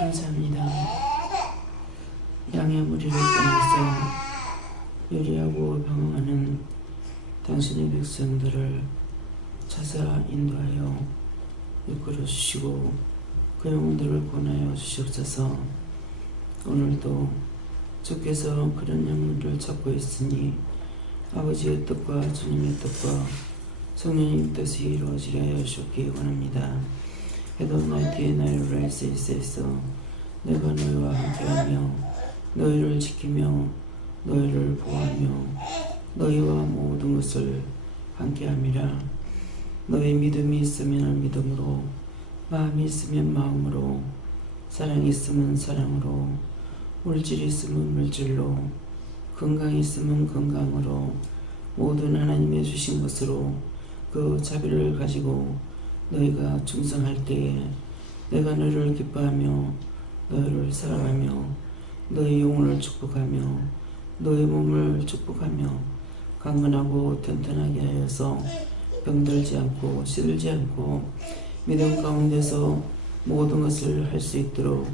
감사합니다. 양의 무리를 떠나서 요리하고 방황하는 당신의 백성들을 찾아 인도하여 이끌어 주시고 그 영혼들을 권하여 주시옵소서. 오늘도 주께서 그런 영혼들을 찾고 있으니 아버지의 뜻과 주님의 뜻과 성령의 뜻이 이루어지려 하여 주옵기 원합니다. 해도 너희 뒤에 나를 할 수 있어 내가 너희와 함께하며 너희를 지키며 너희를 보호하며 너희와 모든 것을 함께함이라. 너희 믿음이 있으면 믿음으로, 마음이 있으면 마음으로, 사랑이 있으면 사랑으로, 물질이 있으면 물질로, 건강이 있으면 건강으로, 모든 하나님의 주신 것으로 그 자비를 가지고 너희가 충성할 때에 내가 너희를 기뻐하며 너희를 사랑하며 너희 영혼을 축복하며 너희 몸을 축복하며 강건하고 튼튼하게 하여서 병들지 않고 시들지 않고 믿음 가운데서 모든 것을 할 수 있도록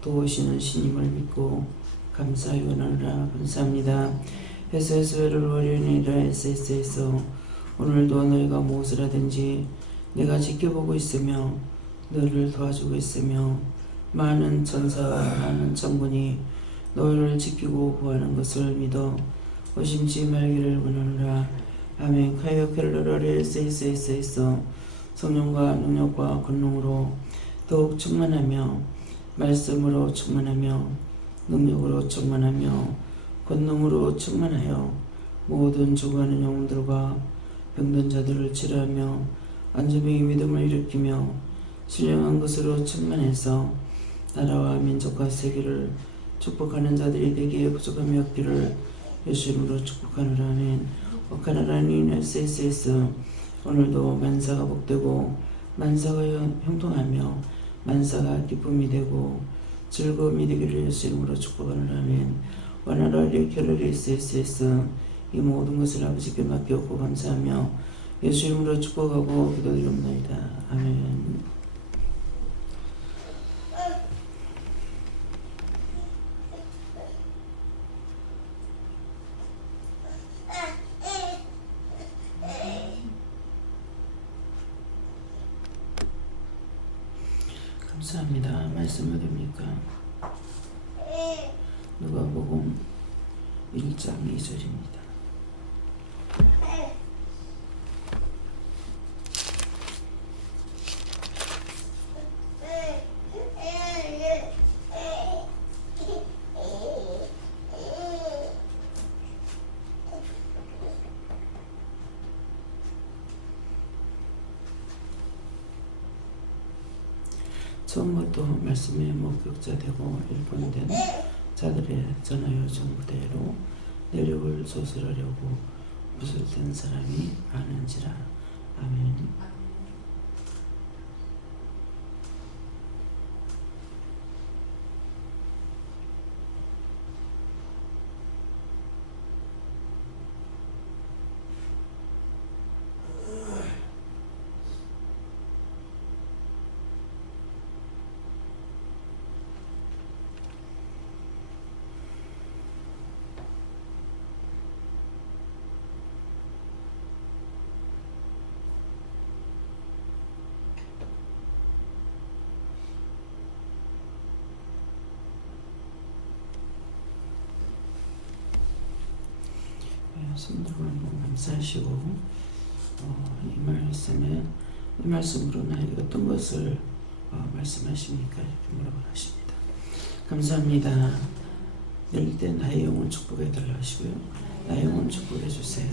도우시는 신임을 믿고 감사히 원하노라. 감사합니다. 에스에스를 월요일이라 에스에스에서 오늘도 너희가 무엇을 하든지 내가 지켜보고 있으며 너희를 도와주고 있으며 많은 천사와 많은 천군이 너희를 지키고 구하는 것을 믿어 의심치 말기를 원하노라. 아멘. 카이오 켈로로레 세이세이세이서 성령과 능력과 권능으로 더욱 충만하며 말씀으로 충만하며 능력으로 충만하며 권능으로 충만하여 모든 죽어가는 영혼들과 병든 자들을 치료하며 안전병의 믿음을 일으키며 신령한 것으로 충만해서 나라와 민족과 세계를 축복하는 자들이 되기에 부족함이 없기를 예수 이름으로 축복하노라. 아멘. 오카나라니 에세세스 오늘도 만사가 복되고 만사가 형통하며 만사가 기쁨이 되고 즐거움이 되기를 예수 이름으로 축복하노라. 아멘. 와나라리 켈러리 에세세스 이 모든 것을 아버지께 맡겼고 감사하며 예수 이름으로 축복하고 기도드립니다. 아멘. 감사합니다. 말씀 어딥니까? 누가복음 1장 2절입니다. 처음부터 말씀의 목격자 되고 일본된 자들의 전하 요청 그대로 내력을 조설하려고 붓을 든 사람이 아는지라. 아멘. 손들고 한번 감사하시고 이 말씀으로 나에게 어떤 것을 말씀하십니까? 이렇게 물어봐 하십니다. 감사합니다. 내릴 때 나의 영혼 축복해 달라 하시고요. 나의 영혼 축복해 주세요.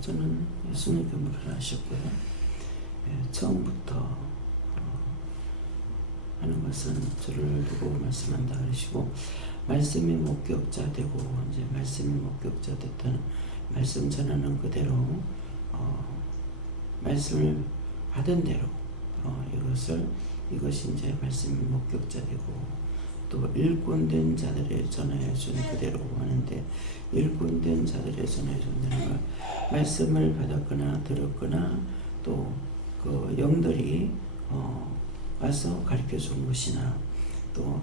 저는 예수님께 물으라 하셨고요. 처음부터 하는 것은 저를 두고 말씀한다 그러시고, 말씀이 목격자 되고 이제 말씀이 목격자 됐다는 말씀 전하는 그대로 말씀을 받은 대로 이것이 이제 말씀이 목격자 되고, 또 일꾼된 자들의 전하여 준 그대로 하는데, 일꾼된 자들의 전하여 준다는 걸 말씀을 받았거나 들었거나 또 그 영들이 와서 가르쳐 준 것이나 또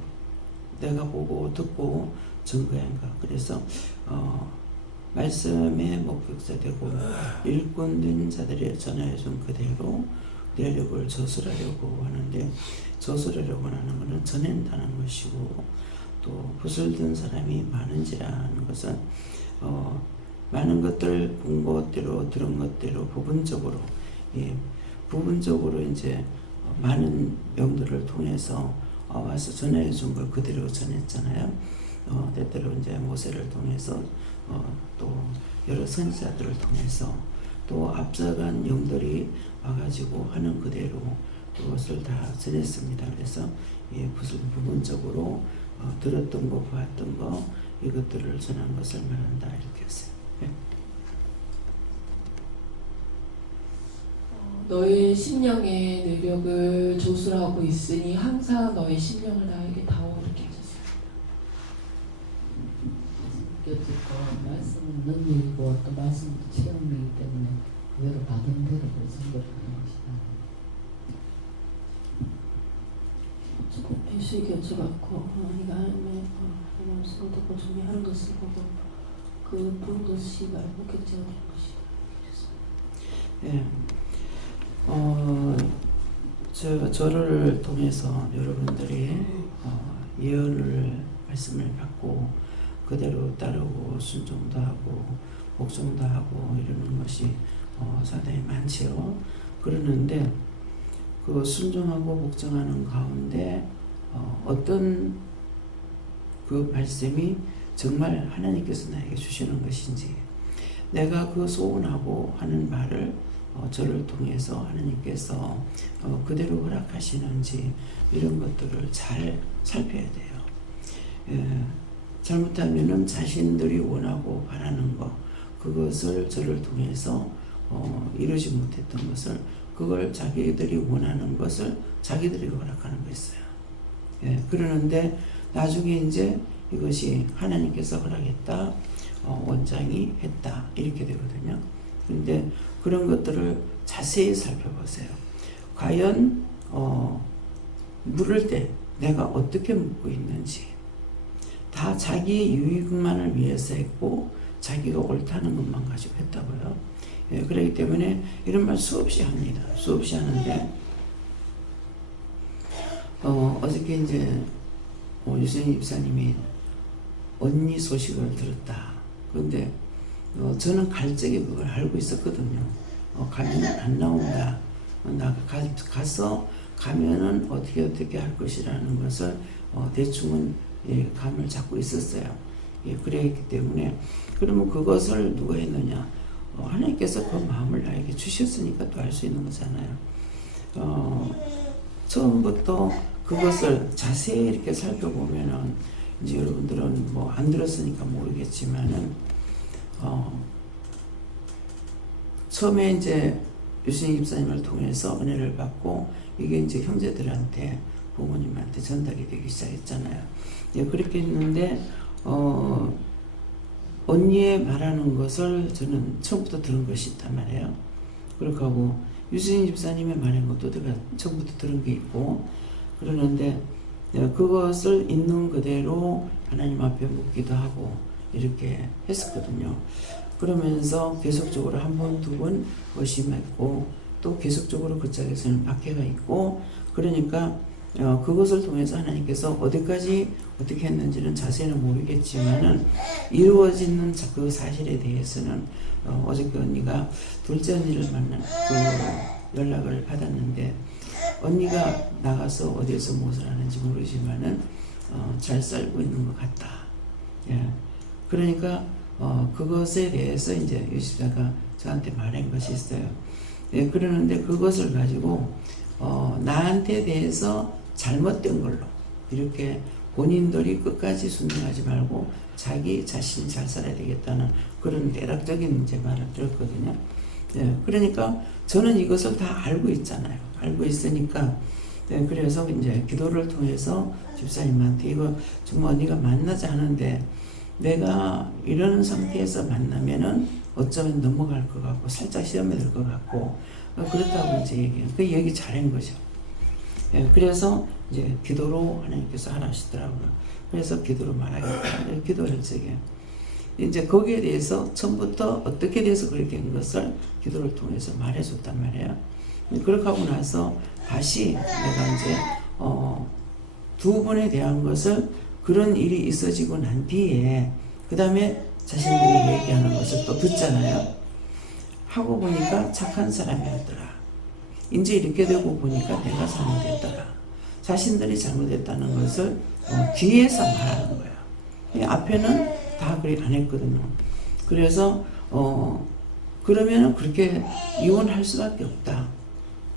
내가 보고 듣고 증거한 것, 그래서 말씀의 목격자 되고 일꾼된 자들의 전하여 준 그대로 내력을 저술하려고 하는데, 저술하려고 하는 것은 전한다는 것이고, 또 붓을 든 사람이 많은지라 하는 것은 많은 것들 본 것대로 들은 것대로 부분적으로 부분적으로 이제 많은 영들을 통해서 와서 전해 준 걸 그대로 전했잖아요. 때때로 이제 모세를 통해서 또 여러 선지자들을 통해서 또 앞서간 영들이 와가지고 하는 그대로 그것을 다 전했습니다. 그래서 무슨 부분적으로 들었던 거, 보았던 거, 이것들을 전한 것을 말한다 이렇게 했어요. 네. 너의 심령의 내력을 조술하고 있으니 항상 너의 심령을 나에게 다오르게 하셨습니다. 어쨌건 말씀은 능력이고 또 말씀도 체험이기 때문에 그대로 받은 대로 선결하는 것이다. 조금 예수에게 여쭤봤고, 하나님과 하나님의 말씀을 듣고 정리하는 것을 보고 그 본 것이 목격자가 되는 것이다. 예. 저를 통해서 여러분들이 예언을 말씀을 받고 그대로 따르고 순종도 하고 복종도 하고 이러는 것이 상당히 많지요. 그러는데 그 순종하고 복종하는 가운데 어떤 그 말씀이 정말 하나님께서 나에게 주시는 것인지, 내가 그 소원하고 하는 말을 저를 통해서 하나님께서 그대로 허락하시는지, 이런 것들을 잘 살펴야 돼요. 잘못하면은 자신들이 원하고 바라는 것, 그것을 저를 통해서 이루지 못했던 것을, 그걸 자기들이 원하는 것을 자기들이 허락하는 거 있어요. 그러는데 나중에 이제 이것이 하나님께서 허락했다, 원장이 했다, 이렇게 되거든요. 그런데 그런 것들을 자세히 살펴보세요. 과연 물을 때 내가 어떻게 묻고 있는지, 다 자기 유익만을 위해서 했고 자기가 옳다는 것만 가지고 했다고요. 그렇기 때문에 이런 말 수없이 합니다. 수없이 하는데 어저께 이제 유승희 집사님이 언니 소식을 들었다. 그런데 저는 갈 적에 그걸 알고 있었거든요. 가면 안 나온다. 가서 가면은 어떻게 할 것이라는 것을 대충은 감을 잡고 있었어요. 그랬기 때문에, 그러면 그것을 누가 했느냐? 하나님께서 그 마음을 나에게 주셨으니까 또 알 수 있는 거잖아요. 처음부터 그것을 자세히 이렇게 살펴보면은, 이제 여러분들은 뭐 안 들었으니까 모르겠지만은 처음에 이제 유승희 집사님을 통해서 은혜를 받고 이게 이제 형제들한테, 부모님한테 전달이 되기 시작했잖아요. 그렇게 했는데 언니의 말하는 것을 저는 처음부터 들은 것이 있단 말이에요. 그렇게 하고 유승희 집사님의 말한 것도 내가 처음부터 들은 게 있고, 그러는데 그것을 있는 그대로 하나님 앞에 묻기도 하고 이렇게 했었거든요. 그러면서 계속적으로 한 번, 두 번 의심했고, 또 계속적으로 그 짝에서는 박해가 있고, 그러니까 그것을 통해서 하나님께서 어디까지 어떻게 했는지는 자세히는 모르겠지만은 이루어지는 그 사실에 대해서는 어저께 언니가 둘째 언니를 만난 그 연락을 받았는데, 언니가 나가서 어디에서 무엇을 하는지 모르지만은 잘 살고 있는 것 같다. 그러니까 그것에 대해서 이제 유십자가 저한테 말한 것이 있어요. 예, 그러는데 그것을 가지고 나한테 대해서 잘못된 걸로 이렇게 본인들이 끝까지 순종하지 말고 자기 자신이 잘 살아야 되겠다는 그런 대략적인 이제 말을 들었거든요. 예, 그러니까 저는 이것을 다 알고 있잖아요. 알고 있으니까 네, 그래서 이제 기도를 통해서 집사님한테 이거 정말 네가 만나자 하는데 내가 이런 상태에서 만나면은 어쩌면 넘어갈 것 같고 살짝 시험에 들 것 같고 그렇다고 이제 얘기해요. 그 얘기 잘한 거죠. 예, 그래서 이제 기도로 하나님께서 하라 하시더라고요. 그래서 기도로 말하겠다. 기도할 적에 이제 거기에 대해서 처음부터 어떻게 돼서 그렇게 된 것을 기도를 통해서 말해줬단 말이에요. 그렇게 하고 나서 다시 내가 이제 두 번에 대한 것을 그런 일이 있어지고 난 뒤에 그 다음에 자신들이 얘기하는 것을 또 듣잖아요. 하고 보니까 착한 사람이었더라. 이제 이렇게 되고 보니까 내가 잘못했더라. 자신들이 잘못했다는 것을 뒤에서 말하는 거예요. 앞에는 다 그렇게 안 했거든요. 그래서 그러면은 그렇게 이혼할 수밖에 없다.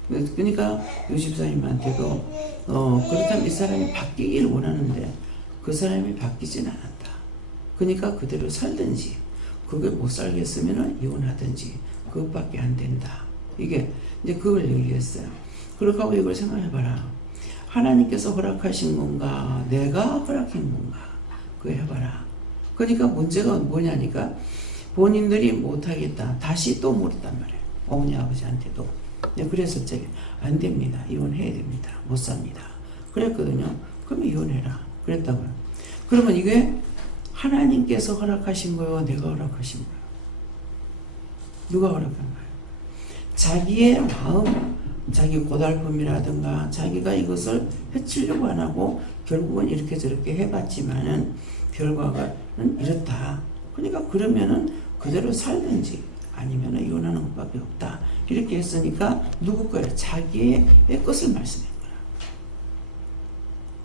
그러니까 유집사님한테도 그렇다면 이 사람이 바뀌기를 원하는데 그 사람이 바뀌진 않았다. 그러니까 그대로 살든지 그게 못 살겠으면 이혼하든지 그것밖에 안 된다. 이게 이제 그걸 얘기했어요. 그렇게 하고 이걸 생각해봐라. 하나님께서 허락하신 건가 내가 허락한 건가 그거 해봐라. 그러니까 문제가 뭐냐니까 본인들이 못하겠다. 다시 또 물었단 말이에요. 어머니 아버지한테도. 그래서 저기 안 됩니다. 이혼해야 됩니다. 못 삽니다. 그랬거든요. 그러면 이혼해라. 그랬다고요. 그러면 이게 하나님께서 허락하신 거예요? 내가 허락하신 거예요? 누가 허락한 거예요? 자기의 마음, 자기 고달픔이라든가 자기가 이것을 해치려고 안 하고 결국은 이렇게 저렇게 해봤지만은 결과는 이렇다. 그러니까 그러면은 그대로 살든지 아니면 이혼하는 것밖에 없다. 이렇게 했으니까 누구 거예요? 자기의 것을 말씀한 거라.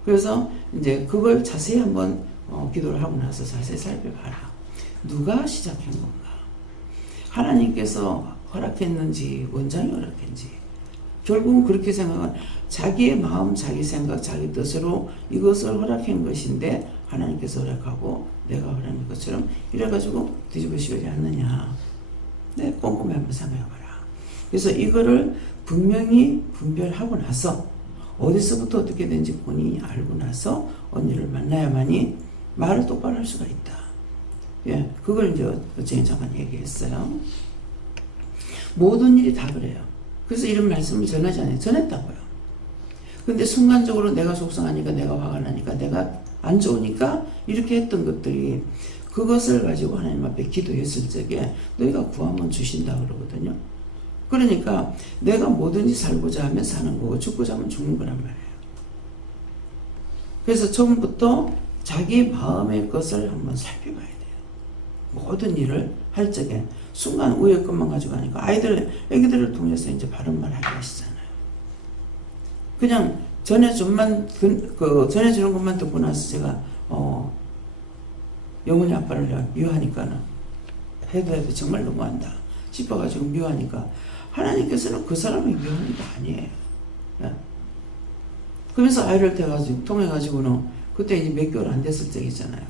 그래서 이제 그걸 자세히 한번 기도를 하고 나서 자세히 살펴봐라. 누가 시작한 건가? 하나님께서 허락했는지 원장이 허락했는지 결국은 그렇게 생각은 자기의 마음, 자기 생각, 자기 뜻으로 이것을 허락한 것인데 하나님께서 허락하고 내가 허락한 것처럼 이래가지고 뒤집어지지 않느냐. 네, 꼼꼼히 한번 생각해봐라. 그래서 이거를 분명히 분별하고 나서 어디서부터 어떻게 되는지 본인이 알고 나서 언니를 만나야만이 말을 똑바로 할 수가 있다. 예, 그걸 이제 어제 잠깐 얘기했어요. 모든 일이 다 그래요. 그래서 이런 말씀을 전하지 않아요. 전했다고요. 근데 순간적으로 내가 속상하니까 내가 화가 나니까 내가 안 좋으니까 이렇게 했던 것들이 그것을 가지고 하나님 앞에 기도했을 적에 너희가 구하면 주신다 그러거든요. 그러니까 내가 뭐든지 살고자 하면 사는 거고 죽고자 하면 죽는 거란 말이에요. 그래서 처음부터 자기 마음의 것을 한번 살펴봐야 돼요. 모든 일을 할 적에 순간 위에 것만 가지고 하니까 애기들을 통해서 이제 바른 말 하게 하시잖아요. 그냥 전해주는 것만 듣고 나서 제가 영훈이 아빠를 내가 미워하니까는 해도 정말 너무한다 싶어가지고 미워하니까 하나님께서는 그 사람을 미워하는 게 아니에요. 그래서 아이를 통해가지고는 그때 이제 몇 개월 안 됐을 때 있잖아요.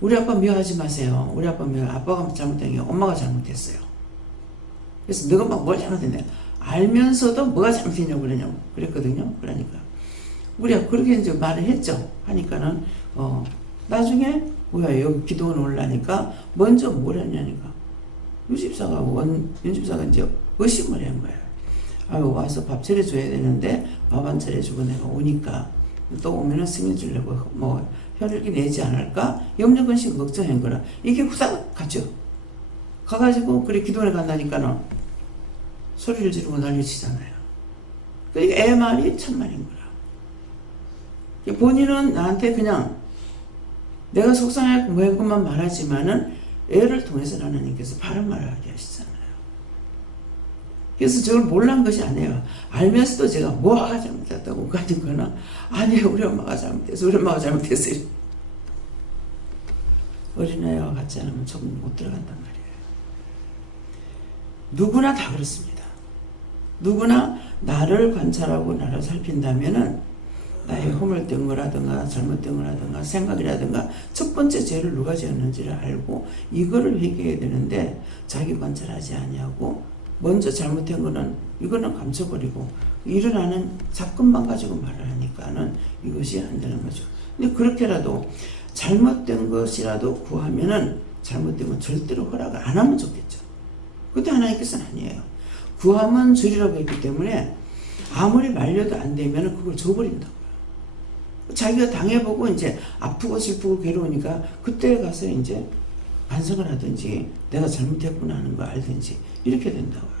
우리 아빠 미워하지 마세요. 우리 아빠 아빠가 잘못된 게 엄마가 잘못했어요. 그래서 너가 막 뭘 잘못했냐. 알면서도 뭐가 잘못했냐고 그랬거든요. 그러니까 우리가 그렇게 이제 말을 했죠. 하니까는 나중에 뭐야 여기 기도원 올라니까 먼저 뭘 했냐니까 유집사가 이제 의심을 한 거예요. 아유 와서 밥 차려줘야 되는데 밥 안 차려주고 내가 오니까 또 오면은 승인 주려고 뭐 혈기 내지 않을까 염려근심 걱정한 거라. 이게 후다닥 갔죠. 가가지고 그래 기도원에 간다니까는 소리를 지르고 난리치잖아요. 그러니까 애 말이 참말인 거라. 본인은 나한테 그냥 내가 속상하고 뭐 것만 말하지만은 애를 통해서 하나님께서 바른 말을 하게 하시잖아요. 그래서 저걸 몰란 것이 아니에요. 알면서도 제가 뭐가 잘못했다고 가진 거는 아니에요. 우리 엄마가 잘못했어. 우리 엄마가 잘못했어요. 어린아이와 같지 않으면 천국 못 들어간단 말이에요. 누구나 다 그렇습니다. 누구나 나를 관찰하고 나를 살핀다면은 나의 허물된 거라든가 잘못된 거라든가 생각이라든가 첫 번째 죄를 누가 지었는지를 알고 이거를 회개해야 되는데 자기 관찰하지 아니하고 먼저 잘못된 거는 이거는 감춰버리고 일어나는 사건만 가지고 말을 하니까는 이것이 안 되는 거죠. 근데 그렇게라도 잘못된 것이라도 구하면은 잘못된 건 절대로 허락을 안 하면 좋겠죠. 근데 하나님께서는 아니에요. 구하면 주리라고 했기 때문에 아무리 말려도 안 되면은 그걸 줘버린다고요. 자기가 당해보고 이제 아프고 슬프고 괴로우니까 그때 가서 이제 반성을 하든지 내가 잘못했구나 하는 거 알든지 이렇게 된다고요.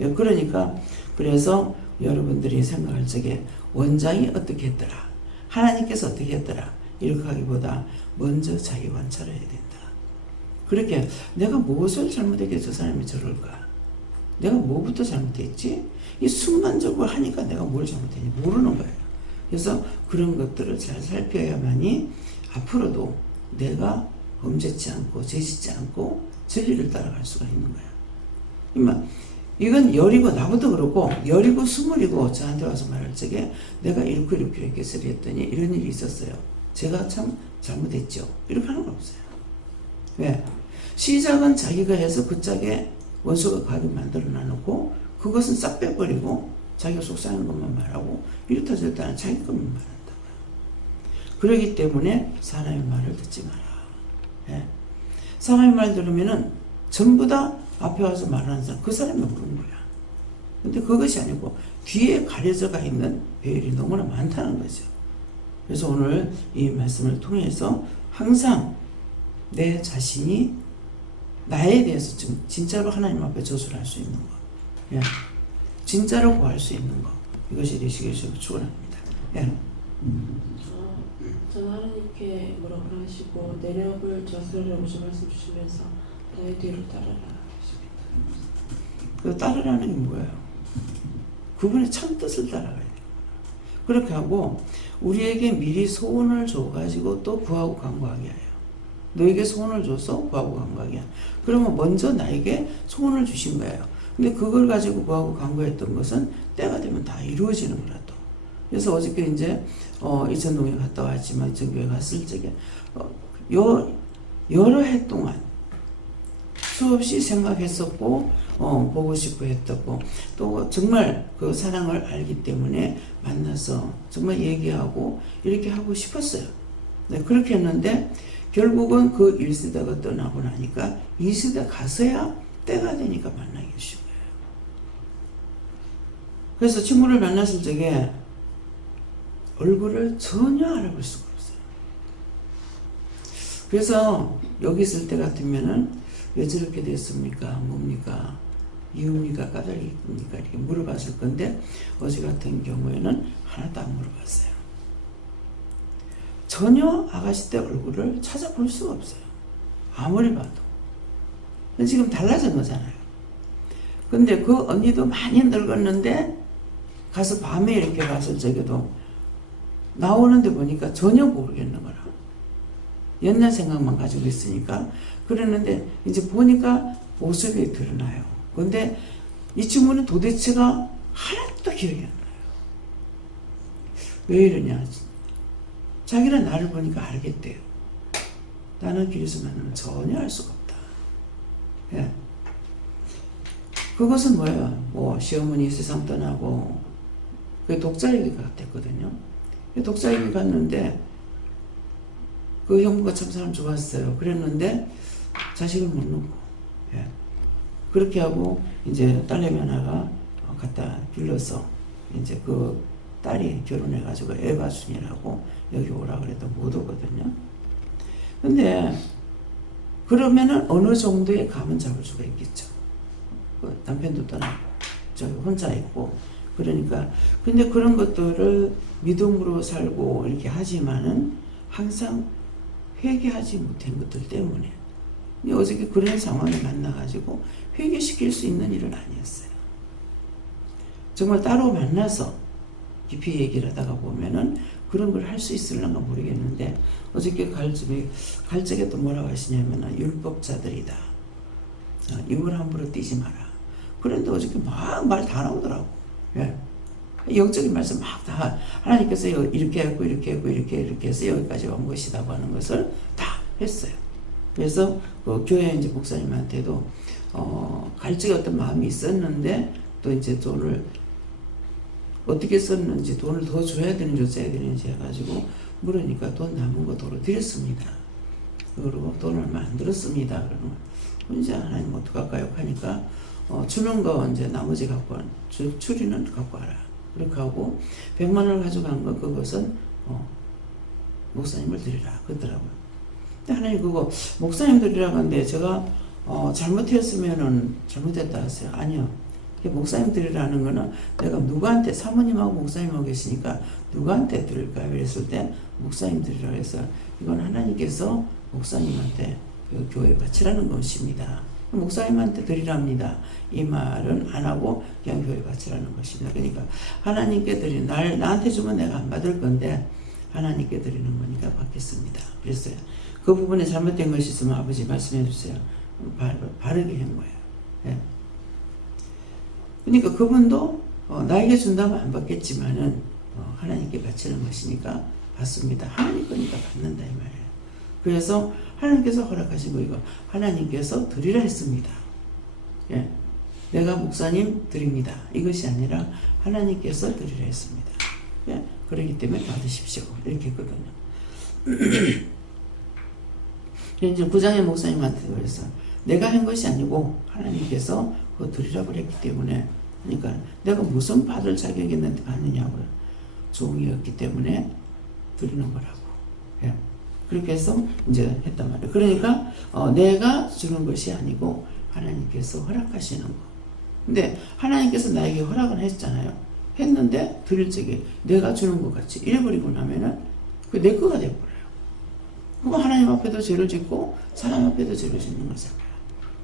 예, 그러니까 그래서 여러분들이 생각할 적에 원장이 어떻게 했더라, 하나님께서 어떻게 했더라 이렇게 하기보다 먼저 자기 관찰해야 된다. 그렇게 내가 무엇을 잘못했기에 저 사람이 저럴까, 내가 뭐부터 잘못했지, 이 순간적으로 하니까 내가 뭘 잘못했는지 모르는 거예요. 그래서 그런 것들을 잘 살펴야만이 앞으로도 내가 범죄치 않고 죄짓지 않고 진리를 따라갈 수가 있는 거야. 이건 열이고 나보다 그렇고 열이고 스물이고 저한테 와서 말할 적에 내가 이렇게 소리 했더니 이런 일이 있었어요. 제가 참 잘못했죠. 이렇게 하는 거 없어요. 왜? 시작은 자기가 해서 그 짝에 원수가 가게 만들어 놔놓고 그것은 싹 빼버리고 자기가 속상한 것만 말하고 이렇다 저렇다 하는 자기 것만 말한다고요. 그러기 때문에 사람의 말을 듣지 마라. 예. 사람의 말 들으면은 전부 다 앞에 와서 말하는 사람, 그 사람이 모르는 거야. 근데 그것이 아니고 뒤에 가려져가 있는 배열이 너무나 많다는 거죠. 그래서 오늘 이 말씀을 통해서 항상 내 자신이 나에 대해서 진짜로 하나님 앞에 저수를 할 수 있는 거, 예. 진짜로 구할 수 있는 거, 이것이 되시길 축원합니다. 예. 저는 하나님께 뭐라고 하시고 내력을 저수하라고 말씀 주시면서 나의 뒤를 따르라 하십니다. 그 따르라는 게 뭐예요? 그분의 참 뜻을 따라가야 돼요. 그렇게 하고 우리에게 미리 소원을 줘가지고 또 구하고 간구하게 해요. 너에게 소원을 줘서 구하고 간구하게 해요. 그러면 먼저 나에게 소원을 주신 거예요. 근데 그걸 가지고 구하고 간구했던 것은 때가 되면 다 이루어지는 거라 또. 그래서 어저께 이제 이천동에 갔다 왔지만 이천교회 갔을 적에 여러 해 동안 수없이 생각했었고 보고 싶고 했었고 또 정말 그 사랑을 알기 때문에 만나서 정말 얘기하고 이렇게 하고 싶었어요. 네, 그렇게 했는데 결국은 그 1세대가 떠나고 나니까 2세대 가서야 때가 되니까 만나기 쉬운 거예요. 그래서 친구를 만났을 적에 얼굴을 전혀 알아볼 수가 없어요. 그래서 여기 있을 때 같으면은 왜 저렇게 됐습니까? 뭡니까? 이유입니까? 까닭입니까? 이렇게 물어봤을 건데 어제 같은 경우에는 하나도 안 물어봤어요. 전혀 아가씨 때 얼굴을 찾아볼 수가 없어요. 아무리 봐도. 지금 달라진 거잖아요. 근데 그 언니도 많이 늙었는데 가서 밤에 이렇게 봤을 적에도 나오는데 보니까 전혀 모르겠는 거라. 옛날 생각만 가지고 있으니까. 그랬는데 이제 보니까 모습이 드러나요. 근데 이 친구는 도대체가 하나도 기억이 안 나요. 왜 이러냐. 자기는 나를 보니까 알겠대요. 나는 길에서 만나면 전혀 알 수가 없다. 예. 그것은 뭐예요? 뭐 시어머니 세상 떠나고 그 독자에게 갔댔거든요. 독자에게 갔는데 그 형부가 참 사람 좋았어요. 그랬는데 자식을 못 놓고, 예. 그렇게 하고 이제 딸내미 하나가 갖다 길러서 이제 그 딸이 결혼해가지고 애가순이라고 여기 오라 그래도 못 오거든요. 근데 그러면은 어느 정도의 감은 잡을 수가 있겠죠. 그 남편도 떠나고 저 혼자 있고 그러니까. 근데 그런 것들을 믿음으로 살고 이렇게 하지만은 항상 회개하지 못한 것들 때문에. 근데 어저께 그런 상황에 만나가지고 회개시킬 수 있는 일은 아니었어요. 정말 따로 만나서 깊이 얘기를 하다가 보면은 그런 걸 할 수 있을런가 모르겠는데 어저께 갈적에 또 뭐라고 하시냐면은 율법자들이다. 이걸 함부로 띄지 마라. 그런데 어저께 막 말 다 나오더라고. 예. 영적인 말씀 막 다 하나님께서 이렇게 했고 이렇게 했고 이렇게 해서 여기까지 온 것이다고 하는 것을 다 했어요. 그래서 그 교회 이제 목사님한테도 갈증의 어떤 마음이 있었는데 또 이제 돈을 어떻게 썼는지 돈을 더 줘야 되는지 어쩌야 되는지 해가지고 물으니까 돈 남은 거 도로 드렸습니다. 그리고 돈 얼마 안 들었습니다. 그러면 이제 하나님 어떡할까요? 하니까 주는 거 이제 나머지 갖고 추리는 갖고 와라. 그렇게 하고 100만 원을 가져간 거 그것은 목사님을 드리라 그러더라고요. 근데 하나님 그거 목사님 드리라고 하는데 제가 잘못했으면은 잘못했다 했어요. 아니요. 목사님 드리라는 거는 내가 누구한테 사모님하고 목사님하고 계시니까 누구한테 드릴까요? 그랬을 때 목사님 드리라고 해서 이건 하나님께서 목사님한테 그 교회 바치라는 것입니다. 목사님한테 드리랍니다. 이 말은 안 하고 그냥 교회 바치라는 것입니다. 그러니까 하나님께 드리는 나한테 주면 내가 안 받을 건데 하나님께 드리는 거니까 받겠습니다. 그랬어요. 그 부분에 잘못된 것이 있으면 아버지 말씀해 주세요. 바르게 한 거예요. 예. 그러니까 그분도 나에게 준다면 안 받겠지만은 하나님께 바치는 것이니까 받습니다. 하나님 거니까 받는다 이 말이에요. 그래서 하나님께서 허락하신 거 이거 하나님께서 드리라 했습니다. 예. 내가 목사님 드립니다. 이것이 아니라 하나님께서 드리라 했습니다. 예. 그렇기 때문에 받으십시오. 이렇게 했거든요. 이제 부장의 목사님한테 그래서 내가 한 것이 아니고 하나님께서 그거 드리라고 했기 때문에 그러니까 내가 무슨 받을 자격이 있는데 받느냐고요. 종이었기 때문에 드리는 거라고. 예. 그렇게 해서 이제 했단 말이에요. 그러니까 내가 주는 것이 아니고 하나님께서 허락하시는 거. 근데 하나님께서 나에게 허락을 했잖아요. 했는데 드릴 적에 내가 주는 것 같이 잃어버리고 나면은 그 내 거가 돼버려요. 그거 하나님 앞에도 죄를 짓고 사람 앞에도 죄를 짓는 거잖아요.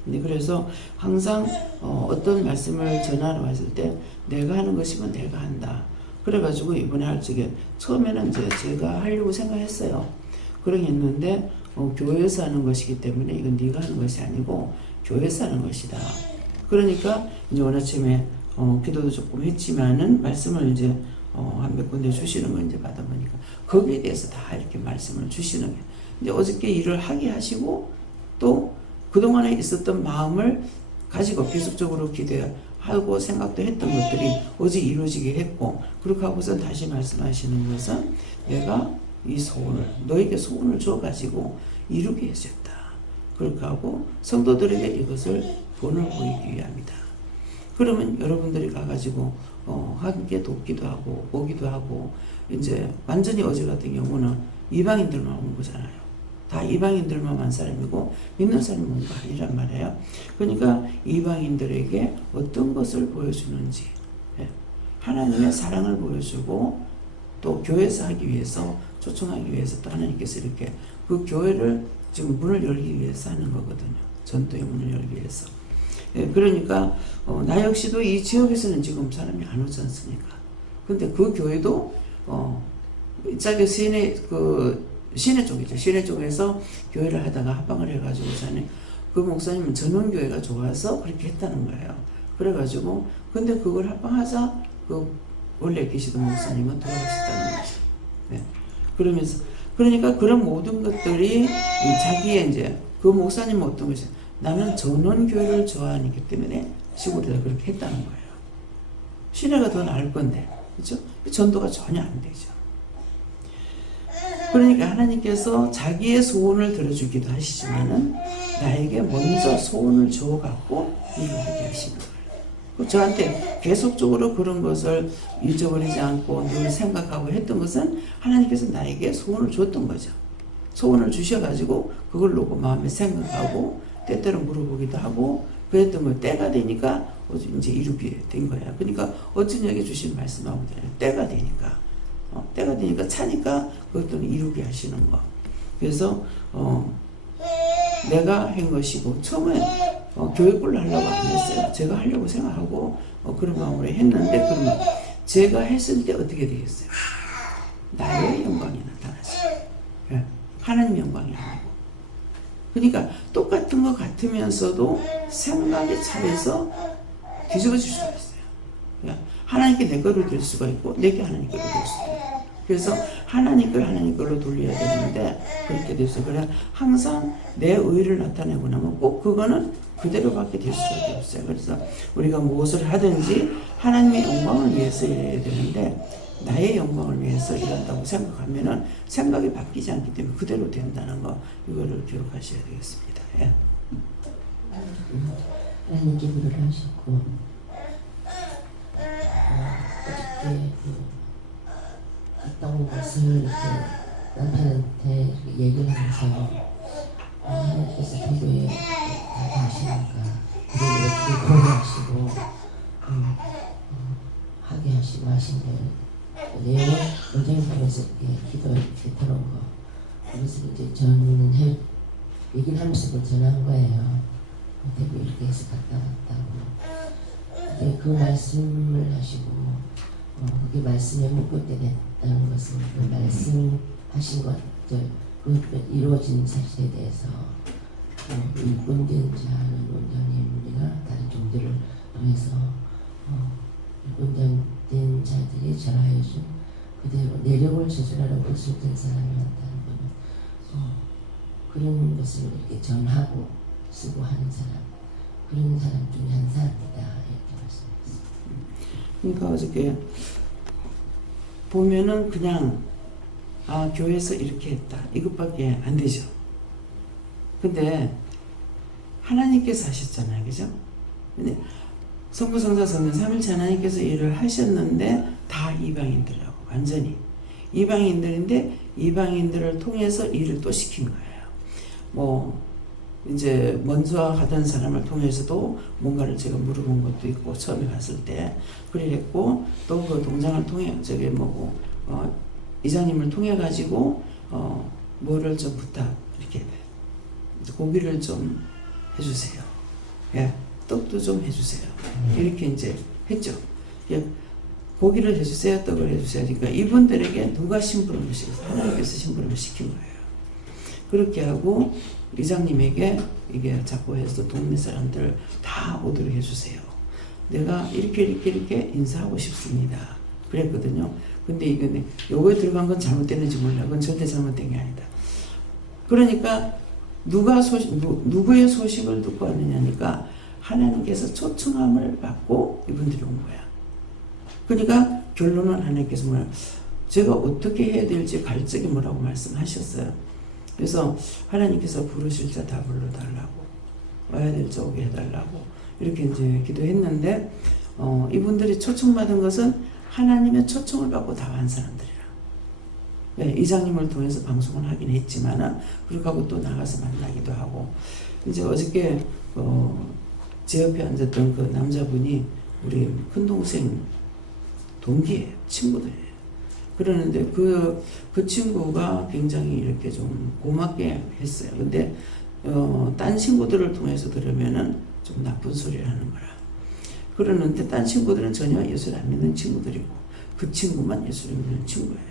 근데 그래서 항상 어떤 말씀을 전하러 왔을 때 내가 하는 것이면 내가 한다. 그래가지고 이번에 할 적에 처음에는 이제 제가 하려고 생각했어요. 그러긴 했는데 교회에서 하는 것이기 때문에 이건 네가 하는 것이 아니고 교회에서 하는 것이다. 그러니까 이제 오늘 아침에 기도도 조금 했지만은 말씀을 이제 한 몇 군데 주시는 걸 이제 받아보니까 거기에 대해서 다 이렇게 말씀을 주시는 거예요. 이제 어저께 일을 하게 하시고 또 그동안에 있었던 마음을 가지고 계속적으로 기대하고 생각도 했던 것들이 어제 이루어지게 했고 그렇게 하고서 다시 말씀하시는 것은 내가 이 소원을 너에게 소원을 줘가지고 이루게 해줬다. 그렇게 하고 성도들에게 이것을 본을 보이기 위함이다. 그러면 여러분들이 가가지고 함께 돕기도 하고 보기도 하고 이제 완전히 어제 같은 경우는 이방인들만 온 거잖아요. 다 이방인들만 한 사람이고 믿는 사람이 온 거 아니란 말이에요. 그러니까 이방인들에게 어떤 것을 보여주는지 하나님의 사랑을 보여주고 또 교회에서 하기 위해서 초청하기 위해서 또 하나님께서 이렇게 그 교회를 지금 문을 열기 위해서 하는 거거든요. 전도의 문을 열기 위해서. 그러니까 나 역시도 이 지역에서는 지금 사람이 안 오지 않습니까? 근데 그 교회도 이쪽에 시내 쪽이죠. 시내 쪽에서 교회를 하다가 합방을 해가지고 그 목사님은 전원교회가 좋아서 그렇게 했다는 거예요. 그래가지고 근데 그걸 합방하자 그 원래 계시던 목사님은 돌아가셨다는 거죠. 네. 그러면서 그러니까 그런 모든 것들이 자기의 이제 그 목사님은 어떤 것이 나는 전원교회를 좋아하기 때문에 시골에다 그렇게 했다는 거예요. 시내가 더 나을 건데 그렇죠? 전도가 전혀 안 되죠. 그러니까 하나님께서 자기의 소원을 들어주기도 하시지만은 나에게 먼저 소원을 줘갖고 이루게 하시는 거예요. 저한테 계속적으로 그런 것을 잊어버리지 않고 늘 생각하고 했던 것은 하나님께서 나에게 소원을 줬던 거죠. 소원을 주셔가지고 그걸 놓고 마음에 생각하고 때때로 물어보기도 하고 그랬던 걸 때가 되니까 이제 이루게 된 거예요. 그러니까 어쩌냐게 주신 말씀하고 때가 되니까 때가 되니까 차니까 그것들을 이루게 하시는 거. 그래서 내가 한 것이고 처음에 교육을 하려고 안 했어요. 제가 하려고 생각하고 그런 마음으로 했는데 그러면 제가 했을 때 어떻게 되겠어요? 나의 영광이 나타나죠. 예. 하나님 영광이 아니고. 그러니까 똑같은 것 같으면서도 생각의 차이에서 뒤집어질 수가 있어요. 예. 하나님께 내 거로 될 수가 있고 내게 하나님 거로 될 수가 있고. 그래서 하나님 걸 하나님 걸로 돌려야 되는데 그렇게 돼서 그래 항상 내 의를 나타내고 나면 꼭 그거는 그대로밖에 될 수가 없어요. 그래서 우리가 무엇을 하든지 하나님의 영광을 위해서 일해야 되는데 나의 영광을 위해서 일한다고 생각하면은 생각이 바뀌지 않기 때문에 그대로 된다는 거 이거를 기억하셔야 되겠습니다. 예. 하나님 기부를 하셨고 어저께 있던 것을 이렇게 남편한테 얘기를 하면서 하나님께서 교회에 다 하시니까 그리고 이렇게 공유하시고 하게 하시고 하신 게 내용 원장님 통해서 기도 이렇게 들어온 거 그래서 이제 저는 얘기를 하면서 그걸 전한 거예요. 대구 이렇게 해서 갔다 왔다고. 근데 그 말씀을 하시고 그게 말씀에 묶었게 됐다는 것은 그 말씀하신 것, 그 이루어진 사실에 대해서 일꾼된 자는 원장님이나 다른 종들을 통해서 일꾼된 자들이 전하여 준 그대로 내력을 제출하라고 설득된 사람이었다는 것은 그런 것을 이렇게 전하고 쓰고 하는 사람, 그런 사람 중에 한 사람이다 이렇게 말씀했습니다. 그러니까 어저께 보면은 그냥 교회에서 이렇게 했다 이것밖에 안 되죠. 근데 하나님께서 하셨잖아요, 그죠? 근데 성부 성자 성령 삼일체 하나님께서 일을 하셨는데 다 이방인들하고 완전히 이방인들인데 이방인들을 통해서 일을 또 시킨 거예요. 뭐 이제 먼저 하던 사람을 통해서도 뭔가를 제가 물어본 것도 있고 처음에 갔을 때 그랬고 또 그 동장을 통해 저기 뭐고 이장님을 통해 가지고 뭐를 좀 부탁 이렇게 고기를 좀 해주세요. 예, 떡도 좀 해주세요. 이렇게 이제 했죠. 예, 고기를 해주세요, 떡을 해주세요. 그러니까 이분들에게 누가 심부름을 시켰어요? 하나님께서 심부름을 시킨 거예요. 그렇게 하고 이장님에게 이게 자꾸 해서 동네 사람들 다 오도록 해주세요. 내가 이렇게 인사하고 싶습니다. 그랬거든요. 근데 이게 요거에 들어간 건 잘못됐는지 몰라. 그건 절대 잘못된 게 아니다. 그러니까 누구의 소식을 듣고 왔느냐니까 하나님께서 초청함을 받고 이분들이 온 거야. 그러니까 결론은 하나님께서 뭐야? 제가 어떻게 해야 될지 갈적이 뭐라고 말씀하셨어요. 그래서 하나님께서 부르실 자 다 불러달라고 와야 될 자 오게 해달라고 이렇게 이제 기도했는데 이분들이 초청받은 것은 하나님의 초청을 받고 다 간 사람들이라. 네, 이장님을 통해서 방송을 하긴 했지만은 그렇게 하고 또 나가서 만나기도 하고 이제 어저께 제 옆에 앉았던 그 남자분이 우리 큰 동생 동기예요, 친구들이에요. 그러는데 그 친구가 굉장히 이렇게 좀 고맙게 했어요. 근데 딴 친구들을 통해서 들으면은 좀 나쁜 소리를 하는 거라. 그러는데 딴 친구들은 전혀 예수를 안 믿는 친구들이고 그 친구만 예수를 믿는 친구예요.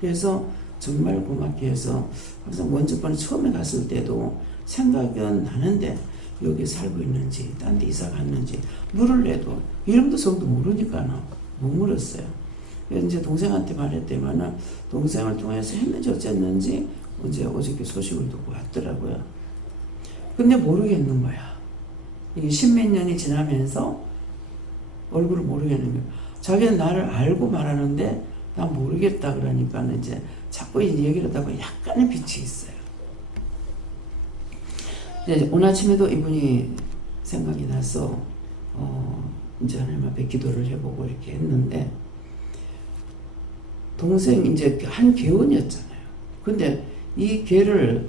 그래서 정말 고맙게 해서 항상 먼저번에 처음에 갔을 때도 생각은 나는데 여기 살고 있는지 딴 데 이사 갔는지 물을 내도 이름도 성도 모르니까 못 물었어요. 이제 동생한테 말했더니만은 동생을 통해서 했는지 어쨌는지 이제 어저께 소식을 듣고 왔더라고요. 근데 모르겠는 거야. 이게 십몇 년이 지나면서 얼굴을 모르겠는 거야. 자기는 나를 알고 말하는데 난 모르겠다 그러니까 이제 자꾸 이제 얘기를 하다가 약간의 빛이 있어요. 이제 오늘 아침에도 이분이 생각이 나서 이제 하나님 앞에 기도를 해보고 이렇게 했는데 동생 이제 한 개원이었잖아요. 근데 이 개를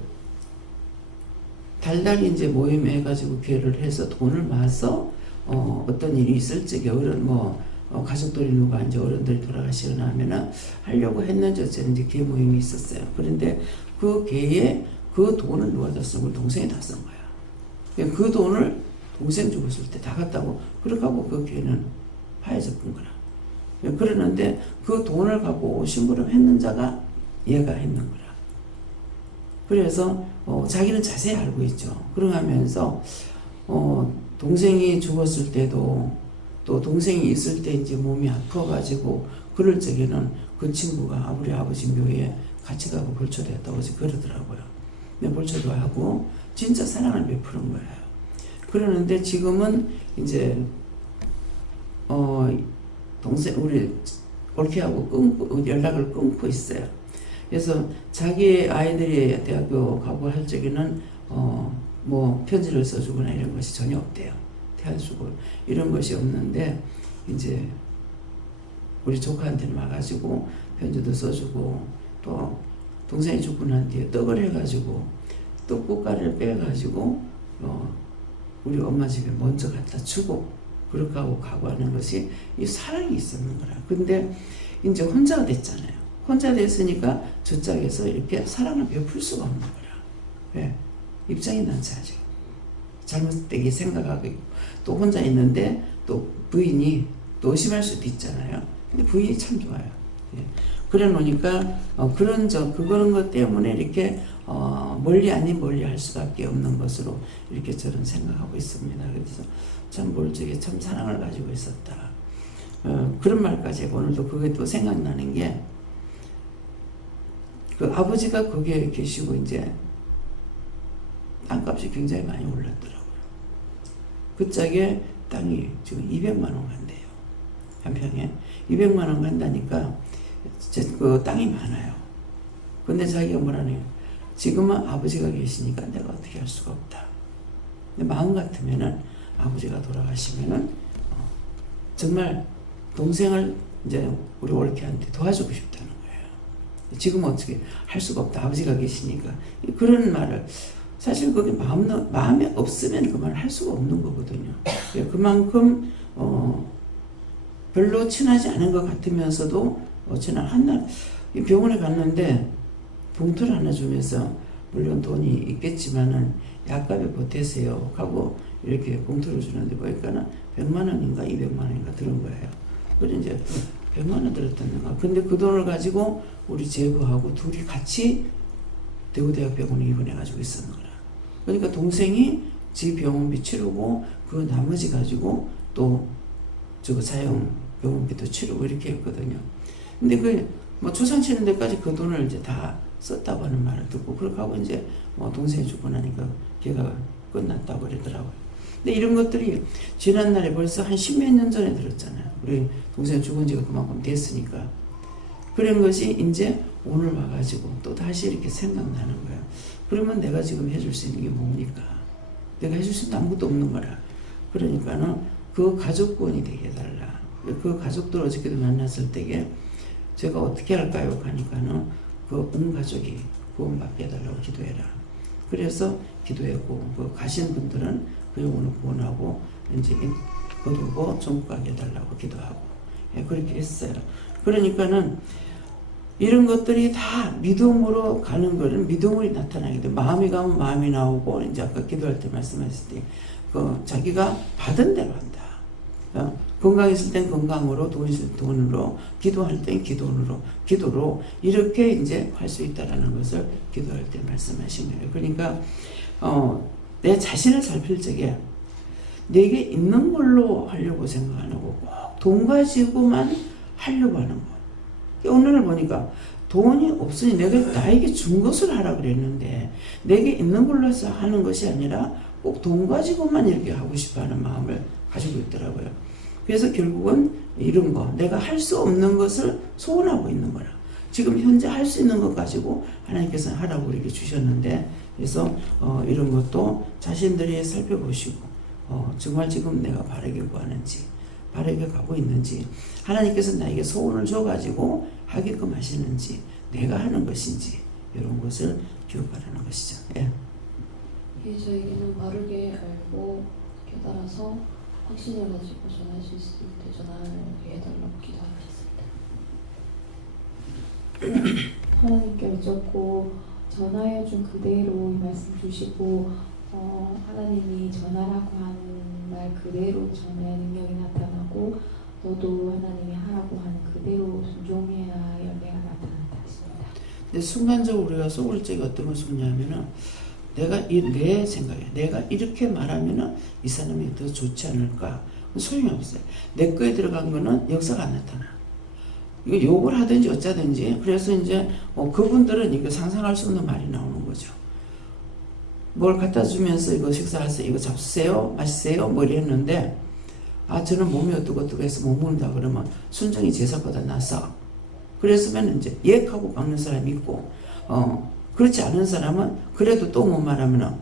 달달이 이제 모임해가지고 개를 해서 돈을 모아서 어떤 일이 있을 적에 가족들이 누가 이제 어른들이 돌아가시거나 하면은 하려고 했는지 어쨌는지 개 모임이 있었어요. 그런데 그 개에 그 돈을 누가 다 쓴 걸 동생이 다 쓴 거야. 그 돈을 동생 죽었을 때 다 갔다고 그렇게 하고 그 개는 파해져 본 거라. 그러는데 그 돈을 갖고 심부름했는 자가 얘가 했는 거라. 그래서 자기는 자세히 알고 있죠. 그러면서 동생이 죽었을 때도 또 동생이 있을 때 이제 몸이 아파가지고 그럴 적에는 그 친구가 우리 아버지 묘에 같이 가고 벌초됐다고 그러더라고요. 근데 벌초도 하고 진짜 사랑을 베푸는 거예요. 그러는데 지금은 이제 동생 우리 올케하고 연락을 끊고 있어요. 그래서 자기 아이들이 대학교 가고 할 적에는 뭐 편지를 써주거나 이런 것이 전혀 없대요. 태워주고 이런 것이 없는데 이제 우리 조카한테는 와가지고 편지도 써주고 또 동생이 죽고 난 뒤에 떡을 해가지고 떡국가를 빼가지고 우리 엄마 집에 먼저 갖다 주고 그렇게 하고 가고 하는 것이 이 사랑이 있었는 거라. 근데 이제 혼자가 됐잖아요. 혼자 됐으니까 저짝에서 이렇게 사랑을 베풀 수가 없는 거라. 왜? 입장이 난처하죠. 잘못되게 생각하고 있고 또 혼자 있는데 또 부인이 또 의심할 수도 있잖아요. 근데 부인이 참 좋아요. 예. 그래 놓으니까 그런 것 때문에 이렇게 멀리 아닌 멀리 할 수밖에 없는 것으로 이렇게 저는 생각하고 있습니다. 그래서 참 멀쩡히 참 사랑을 가지고 있었다. 그런 말까지 오늘도 그게 또 생각나는 게 그 아버지가 거기에 계시고 이제 땅값이 굉장히 많이 올랐더라고요. 그 짝에 땅이 지금 200만 원 간대요. 한 평에 200만 원 간다니까 그 땅이 많아요. 근데 자기가 뭐라네요. 지금은 아버지가 계시니까 내가 어떻게 할 수가 없다. 근데 마음 같으면은 아버지가 돌아가시면은 정말 동생을 이제 우리 올케한테 도와주고 싶다는 거예요. 지금 어떻게 할 수가 없다. 아버지가 계시니까. 그런 말을 사실 그게 마음에 없으면 그 말을 할 수가 없는 거거든요. 그만큼 별로 친하지 않은 것 같으면서도 지난 한날 병원에 갔는데 봉투를 하나 주면서 물론 돈이 있겠지만은 약값에 보태세요 하고 이렇게 봉투를 주는데 보니까는 100만 원인가 200만 원인가 들은 거예요. 그래 이제 100만 원 들었다는가. 근데 그 돈을 가지고 우리 제부하고 둘이 같이 대구대학병원에 입원해가지고 있었는 거라. 그러니까 동생이 지 병원비 치르고 그 나머지 가지고 또 저거 자영 병원비도 치르고 이렇게 했거든요. 근데 그 뭐 초상 치는 데까지 그 돈을 이제 다 썼다고 하는 말을 듣고 그렇게 하고 이제 뭐 동생이 죽고 나니까 걔가 끝났다고 그러더라고요. 근데 이런 것들이 지난날에 벌써 한 10몇 년 전에 들었잖아요. 우리 동생 죽은 지가 그만큼 됐으니까. 그런 것이 이제 오늘 와가지고 또 다시 이렇게 생각나는 거예요. 그러면 내가 지금 해줄 수 있는 게 뭡니까? 내가 해줄 수 있는 아무것도 없는 거라. 그러니까는 그 가족권이 되게 해달라. 그 가족들 어저께도 만났을 때에 제가 어떻게 할까요? 하니까는 그 온 가족이 구원받게 해달라고 기도해라. 그래서 기도했고 그 가신 분들은 그 영혼을 구원하고 이제 거두고 천국 가게 해달라고 기도하고 그렇게 했어요. 그러니까는 이런 것들이 다 믿음으로 가는 거는 믿음으로 나타나게 돼. 마음이 가면 마음이 나오고 이제 아까 기도할 때 말씀하셨을 때 그 자기가 받은 대로 한다. 건강했을 땐 건강으로, 돈 있을 때 돈으로, 기도할 땐 기도로 이렇게 이제 할 수 있다라는 것을 기도할 때 말씀하신 거예요. 그러니까 내 자신을 살필 적에 내게 있는 걸로 하려고 생각하는 거고 돈 가지고만 하려고 하는 거. 오늘을 보니까 돈이 없으니 내가 나에게 준 것을 하라 그랬는데 내게 있는 걸로 해서 하는 것이 아니라 꼭 돈 가지고만 이렇게 하고 싶어하는 마음을 가지고 있더라고요. 그래서 결국은 이런 거 내가 할 수 없는 것을 소원하고 있는 거라. 지금 현재 할 수 있는 것 가지고 하나님께서 하라고 이렇게 주셨는데 그래서 이런 것도 자신들이 살펴보시고 정말 지금 내가 바르게 구하는지 바르게 가고 있는지 하나님께서 나에게 소원을 줘가지고 하게끔 하시는지 내가 하는 것인지 이런 것을 기억하라는 것이죠. 예. 이게 저에게는 바르게 알고 깨달아서 확신을 가지고 전할 수 있을 때 전하게 해달라고 기도하겠습니다. 하나님께 어쩌고 전하여 준 그대로 이 말씀 주시고 하나님이 전하라고 하는 말 그대로 전해야 능력이 나타나고 너도 하나님이 하라고 하는 그대로 순종해야 열매가 나타난다 했습니다. 근데 순간적으로 우리가 속을 적이 어떤 걸 속냐면은 내 생각에 내가 이렇게 말하면은 이 사람이 더 좋지 않을까? 소용이 없어요. 내 거에 들어간 거는 역사가 안 나타나. 이거 욕을 하든지 어쩌든지. 그래서 이제 그분들은 이거 상상할 수 없는 말이 나오는 거죠. 뭘 갖다 주면서 이거 식사하세요, 이거 잡수세요, 마시세요, 뭐 이랬는데, 저는 몸이 어떻고 해서 못 먹는다 그러면 순종이 제사보다 낫어. 그랬으면 이제 예하고 박는 사람이 있고, 그렇지 않은 사람은 그래도 또 못 말하면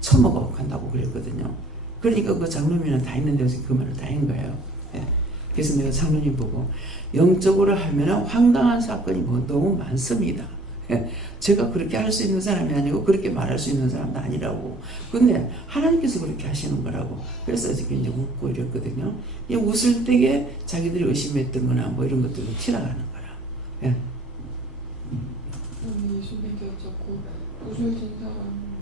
처먹어 간다고 그랬거든요. 그러니까 그 장로님은 다 있는 데서 그 말을 다 한 거예요. 예. 그래서 내가 장로님 보고 영적으로 하면 황당한 사건이 너무 많습니다. 예. 제가 그렇게 할 수 있는 사람이 아니고 그렇게 말할 수 있는 사람도 아니라고. 근데 하나님께서 그렇게 하시는 거라고. 그래서 이렇게 이제 웃고 이랬거든요. 이 웃을 때에 자기들이 의심했던 거나 뭐 이런 것들도 티나가는 거라. 예. 예수님께 어쩌고 부술진 사람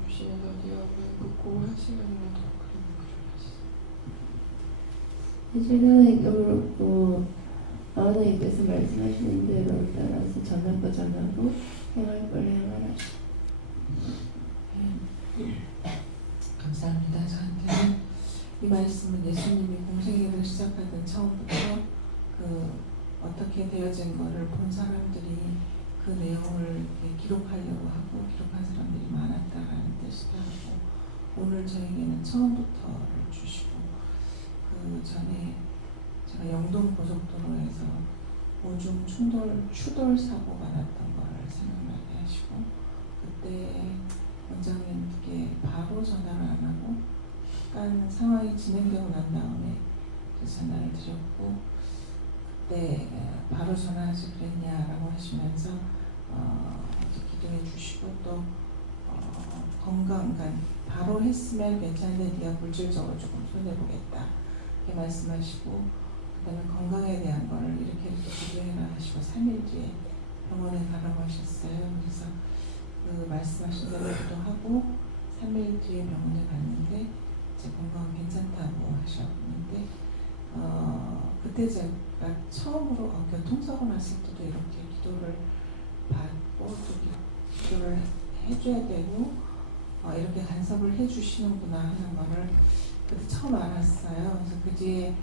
주시면서 네가 왜 묻고 하시면서 이제는 아버님께서 말씀하시는 대로 따라서 전하고 전하고 행할 걸 행하라. 감사합니다. 저한테는 이 말씀은 예수님이 공생애를 시작하던 처음부터 어떻게 되어진 거를 본 사람들이 그 내용을 기록하려고 하고 기록한 사람들이 많았다라는 뜻이기도 하고, 오늘 저에게는 처음부터를 주시고, 그 전에 제가 영동 고속도로에서 오중 추돌 사고가 났던 거를 생각나게 하시고, 그때 원장님께 바로 전화를 안 하고 약간 상황이 진행되고 난 다음에 전화를 드렸고, 그때 바로 전화하지 그랬냐라고 하시면서 기도해 주시고, 또 건강, 그러니까 바로 했으면 괜찮은데 네가 물질적으로 조금 손해보겠다 이렇게 말씀하시고, 그 다음에 건강에 대한 거를 이렇게 기도해라 하시고 3일 뒤에 병원에 가라고 하셨어요. 그래서 그 말씀하신 대로 기도하고 3일 뒤에 병원에 갔는데 제 건강 괜찮다고 하셨는데, 그때 제가 처음으로 교통사고 났을 때도 이렇게 기도를 받고 또 기도를 해줘야 되고 이렇게 간섭을 해주시는구나 하는 거를 그때 처음 알았어요. 그래서 그 뒤에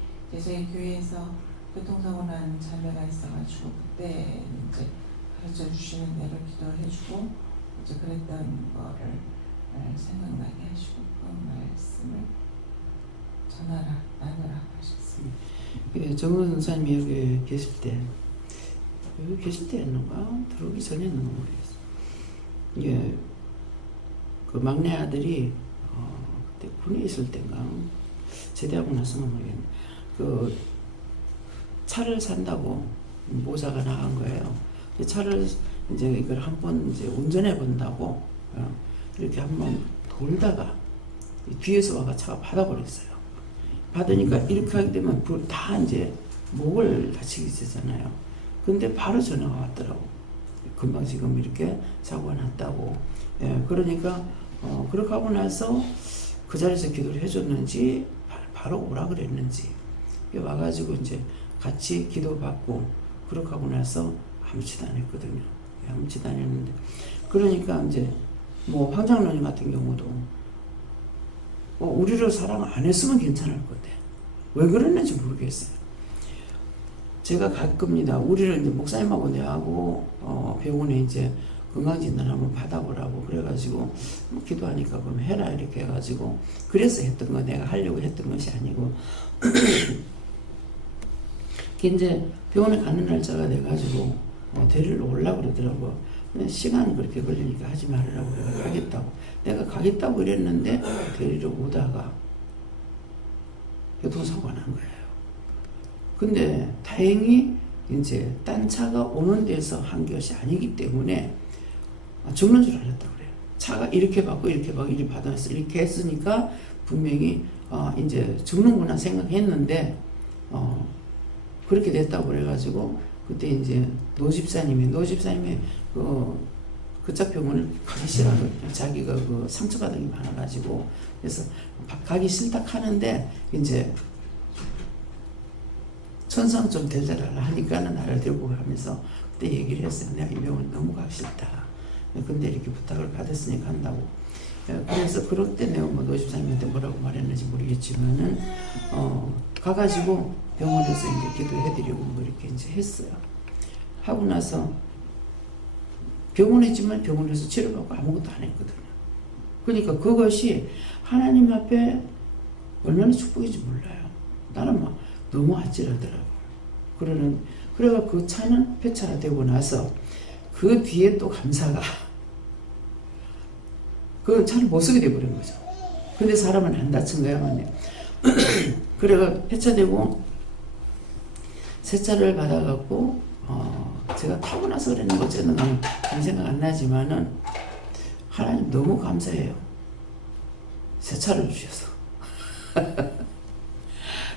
저희 교회에서 교통사고 난 자매가 있어가지고 그때 이제 가르쳐 주시는 대로 기도해주고 이제 그랬던 거를 생각나게 하시고 그 말씀을 전하라, 나누라 하셨습니다. 정은 선생님이 여기 계실 때였는가? 들어오기 전이었는가 모르겠어요. 이게 그 막내 아들이 그때 군에 있을 때인가 제대하고 나서는 모르겠네. 그 차를 산다고 모사가 나간 거예요. 차를 이제 이걸 한번 이제 운전해 본다고 이렇게 한번 돌다가 뒤에서 와가 차가 받아버렸어요. 받으니까 이렇게 하게 되면 다 이제 목을 다치게 되잖아요. 근데 바로 전화가 왔더라고. 금방 지금 이렇게 사고가 났다고. 예, 그러니까 그렇게 하고 나서 그 자리에서 기도를 해줬는지 바로 오라 그랬는지 와가지고 이제 같이 기도받고 그렇게 하고 나서 아무치도 안 했거든요. 아무치도 안 했는데, 그러니까 이제 뭐 황장로님 같은 경우도 우리를 사랑 안 했으면 괜찮을 건데 왜 그랬는지 모르겠어요. 제가 가끔입니다. 우리를 이제 목사님하고 내하고 병원에 이제 건강진단 한번 받아보라고 그래가지고 기도하니까 그럼 해라 이렇게 해가지고 그래서 했던 거, 내가 하려고 했던 것이 아니고 이제 병원에 가는 날짜가 돼가지고 데리러 오려고 그러더라고. 시간이 그렇게 걸리니까 하지 말으라고 내가 가겠다고. 내가 가겠다고 이랬는데 데리러 오다가 교통사고가 난 거예요. 근데 다행히 이제 딴 차가 오는 데서 한 것이 아니기 때문에 죽는 줄 알았다고 그래요. 차가 이렇게 받고 이렇게 받고 이렇게 받아서 이렇게 했으니까 분명히 이제 죽는구나 생각했는데 그렇게 됐다고 그래가지고 그때 이제 노집사님이 그쪽 병원을 가기 싫어하거든요. 자기가 그 상처받은 게 많아가지고. 그래서 가기 싫다 하는데 이제 손상 좀 대달라 하니까는 나를 들고 가면서 그때 얘기를 했어요. 내가 이 병원 너무 가기 싫다. 근데 이렇게 부탁을 받았으니 간다고. 그래서 그럴 때 내가 뭐 노집사님한테 뭐라고 말했는지 모르겠지만은 가가지고 병원에서 이제 기도해드리고 뭐 이렇게 이제 했어요. 하고 나서 병원에 있지만 병원에서 치료받고 아무것도 안 했거든요. 그러니까 그것이 하나님 앞에 얼마나 축복인지 몰라요. 나는 막 너무 아찔하더라고요. 그래가 그 차는 폐차되고 나서 그 뒤에 또 감사가 그 차를 못 쓰게 돼버린 거죠. 근데 사람은 안 다친 거야. 그래가 폐차되고 새 차를 받아갖고 제가 타고 나서 그랬는 거지는 그런 생각 안 나지만은 하나님 너무 감사해요. 새 차를 주셔서.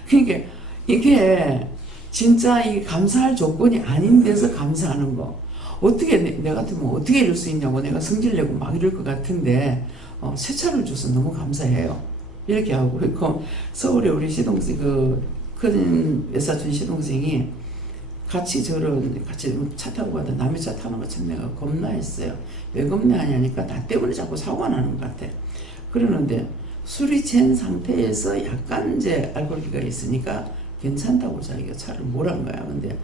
그러니까 이게 진짜 이 감사할 조건이 아닌 데서 감사하는 거. 어떻게 내 같으면 어떻게 이럴 수 있냐고 내가 성질내고 막 이럴 것 같은데 새 차를 줘서 너무 감사해요. 이렇게 하고 그리고 서울에 우리 시동생 큰 외사촌 시동생이 같이 차 타고 가다 남의 차 타는 거 참 내가 겁나했어요. 왜 겁나하냐니까 나 때문에 자꾸 사고가 나는 것 같아. 그러는데 술이 취한 상태에서 약간 이제 알코올기가 있으니까 괜찮다고 자기가 차를 몰은 거야. 근데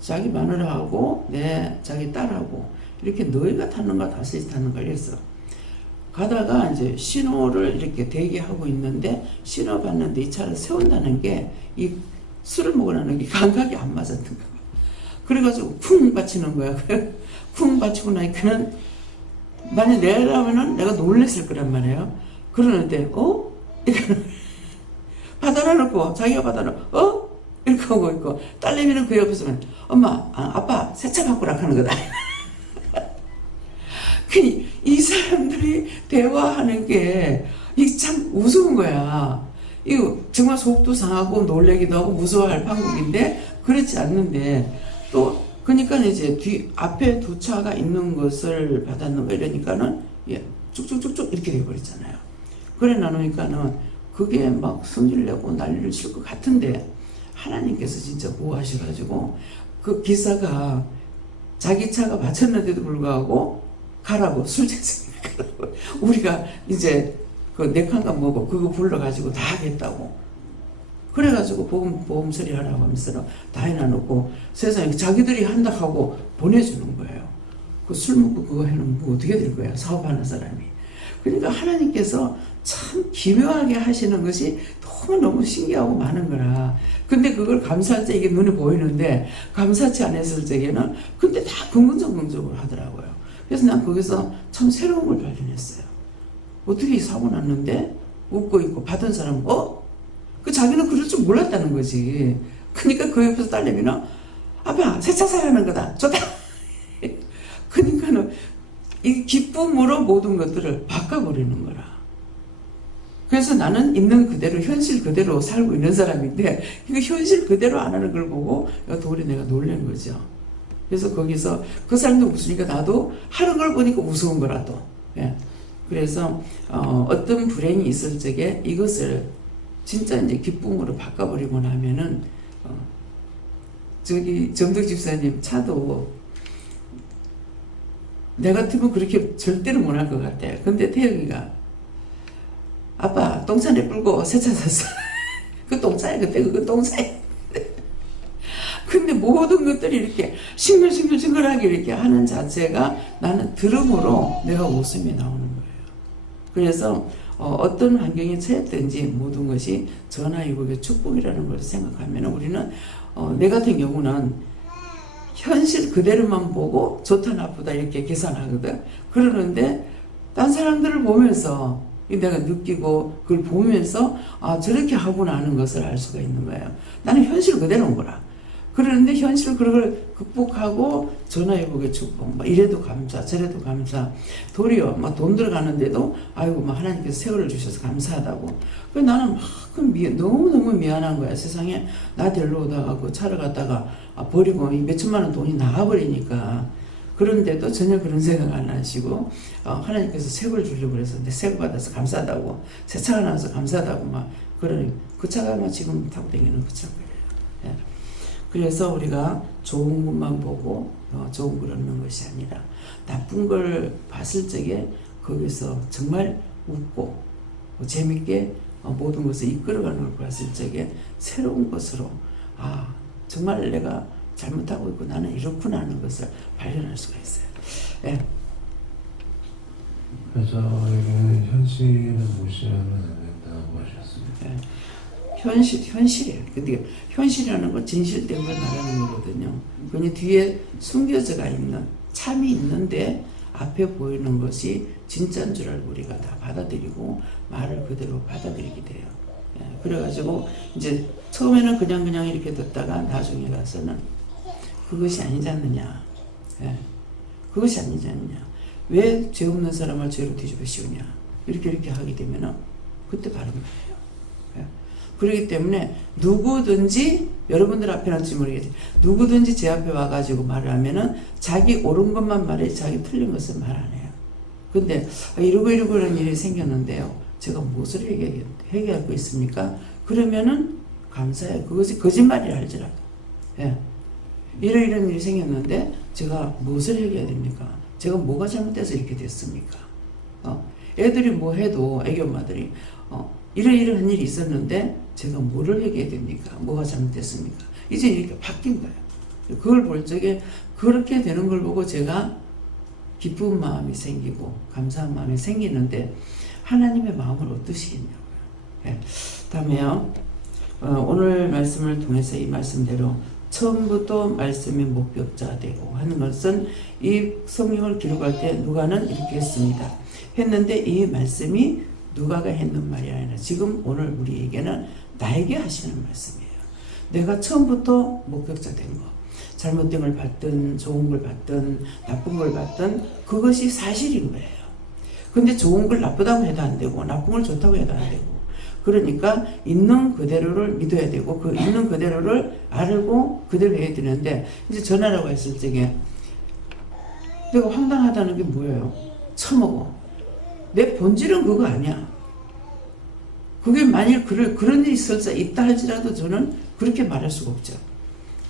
자기 마누라하고 자기 딸하고 이렇게 너희가 탔는가 다섯이 탔는가 이랬어. 가다가 이제 신호를 이렇게 대기하고 있는데 신호 봤는데 이 차를 세운다는 게 이 술을 먹으라는 게 감각이 안 맞았던 거야. 그래가지고 쿵 받치는 거야. 쿵 받치고 나니까는 만약 내라면은 내가 놀랬을 거란 말이에요. 그러는데 받아놔놓고 자기가 받아놓고 이렇게 하고 있고 딸내미는 그 옆에서 엄마 아빠 새 차 바꾸라 하는 거다. 이 사람들이 대화하는 게 이게 참 무서운 거야. 이거 정말 속도 상하고 놀래기도 하고 무서워할 판국인데 그렇지 않는데 또 그러니까 이제 앞에 두 차가 있는 것을 받았는 거 이러니까는 쭉쭉쭉쭉 이렇게 돼버렸잖아요. 그래 나누니까는 그게 막 성질내고 난리를 칠 것 같은데 하나님께서 진짜 보호하셔가지고 그 기사가 자기 차가 맞췄는데도 불구하고 가라고 술자리에 가라고 우리가 이제 그 네 칸가 뭐고 그거 불러가지고 다 하겠다고 그래가지고 보험 처리하라고 하면서 다 해놔놓고 세상에 자기들이 한다 하고 보내주는 거예요. 그 술 먹고 그거 해놓으면 뭐 어떻게 될 거야 사업하는 사람이. 그러니까 하나님께서 참 기묘하게 하시는 것이 너무 신기하고 많은 거라. 근데 그걸 감사할 때 이게 눈에 보이는데 감사치 않았을 적에는 근데 다 긍정적으로 하더라고요. 그래서 난 거기서 참 새로운 걸 발견했어요. 어떻게 사고 났는데 웃고 있고 받은 사람은 그 자기는 그럴 줄 몰랐다는 거지. 그러니까 그 옆에서 딸내미는 아빠 새 차 사라는 거다 좋다. 그러니까는 이 기쁨으로 모든 것들을 바꿔버리는 거라. 그래서 나는 있는 그대로 현실 그대로 살고 있는 사람인데 이거 현실 그대로 안 하는 걸 보고 도리 내가 놀란 거죠. 그래서 거기서 그 사람도 웃으니까 나도 하는 걸 보니까 무서운 거라도. 예. 그래서 어떤 불행이 있을 적에 이것을 진짜 이제 기쁨으로 바꿔버리고 나면은 저기 정덕 집사님 차도 내 같으면 그렇게 절대로 못 할 것 같아. 근데 태영이가 아빠 똥차에 불고 새 차 샀어. 그 똥차에 그때 그 똥차에. 근데 모든 것들이 이렇게 싱글싱글싱글하게 이렇게 하는 자체가 나는 들음으로 내가 웃음이 나오는 거예요. 그래서 어떤 환경에 처했든지 모든 것이 전화위복의 축복이라는 걸 생각하면 우리는 내 같은 경우는 현실 그대로만 보고 좋다 나쁘다 이렇게 계산하거든. 그러는데 딴 사람들을 보면서 내가 느끼고 그걸 보면서 저렇게 하구나 하는 것을 알 수가 있는 거예요. 나는 현실 그대로인 거라. 그러는데 현실 그걸 극복하고 전화위복의 축복 이래도 감사 저래도 감사 도리어 돈 들어가는데도 아이고 하나님께서 세월을 주셔서 감사하다고. 그래서 나는 너무너무 미안한 거야. 세상에 나 데리러 오다가 그 차를 갖다가 버리고 몇천만 원 돈이 나가버리니까. 그런데도 전혀 그런 생각 안 하시고 하나님께서 세월을 주려고 그래서 내 세월 받아서 감사하다고 새 차가 나와서 감사하다고 그러니 그 차가 지금 타고 다니는 그 차가 그래서 우리가 좋은 것만 보고 좋은 걸 얻는 것이 아니라 나쁜 걸 봤을 적에 거기서 정말 웃고 재밌게 모든 것을 이끌어가는 걸 봤을 적에 새로운 것으로 정말 내가 잘못하고 있고 나는 이렇구나 하는 것을 발견할 수가 있어요. 예. 그래서 여기는 현실을 무시하면 안 된다고 하셨습니다. 예. 현실이에요. 근데 현실이라는 건 진실된 걸 말하는 거거든요. 그냥 뒤에 숨겨져가 있는 참이 있는데 앞에 보이는 것이 진짜인 줄 알고 우리가 다 받아들이고 말을 그대로 받아들이게 돼요. 예, 그래가지고 이제 처음에는 그냥 이렇게 듣다가 나중에 가서는 그것이 아니지 않느냐. 예, 그것이 아니지 않느냐. 왜 죄 없는 사람을 죄로 뒤집어 씌우냐. 이렇게 하게 되면은 그때 바른 거예요. 예. 그렇기 때문에 누구든지 여러분들 앞에는 할지 모르겠지만 누구든지 제 앞에 와가지고 말을 하면은 자기 옳은 것만 말해 자기 틀린 것을 말 안 해요. 근데 이러고 이런 일이 생겼는데요. 제가 무엇을 해결하고 있습니까? 그러면은 감사해요. 그것이 거짓말이라 할지라도. 예. 이런 일이 생겼는데 제가 무엇을 해결해야 됩니까? 제가 뭐가 잘못돼서 이렇게 됐습니까? 애들이 뭐 해도 애기 엄마들이 이런 일이 있었는데 제가 뭐를 해결해야 됩니까? 뭐가 잘못됐습니까? 이제 이렇게 바뀐 거예요. 그걸 볼 적에 그렇게 되는 걸 보고 제가 기쁜 마음이 생기고 감사한 마음이 생기는데 하나님의 마음을 어떠시겠냐고요. 네. 다음에요. 오늘 말씀을 통해서 이 말씀대로 처음부터 말씀의 목격자가 되고 하는 것은 이 성경을 기록할 때 누가는 이렇게 했는데 이 말씀이 누가가 했는 말이 아니라 지금 오늘 우리에게는 나에게 하시는 말씀이에요. 내가 처음부터 목격자 된 거, 잘못된 걸 봤든 좋은 걸 봤든 나쁜 걸 봤든 그것이 사실인 거예요. 근데 좋은 걸 나쁘다고 해도 안 되고 나쁜 걸 좋다고 해도 안 되고 그러니까 있는 그대로를 믿어야 되고 그 있는 그대로를 알고 그대로 해야 되는데 이제 전하라고 했을 적에 내가 황당하다는 게 뭐예요? 처먹어. 내 본질은 그거 아니야. 그게 만일 그런 일이 있다 할지라도 저는 그렇게 말할 수가 없죠.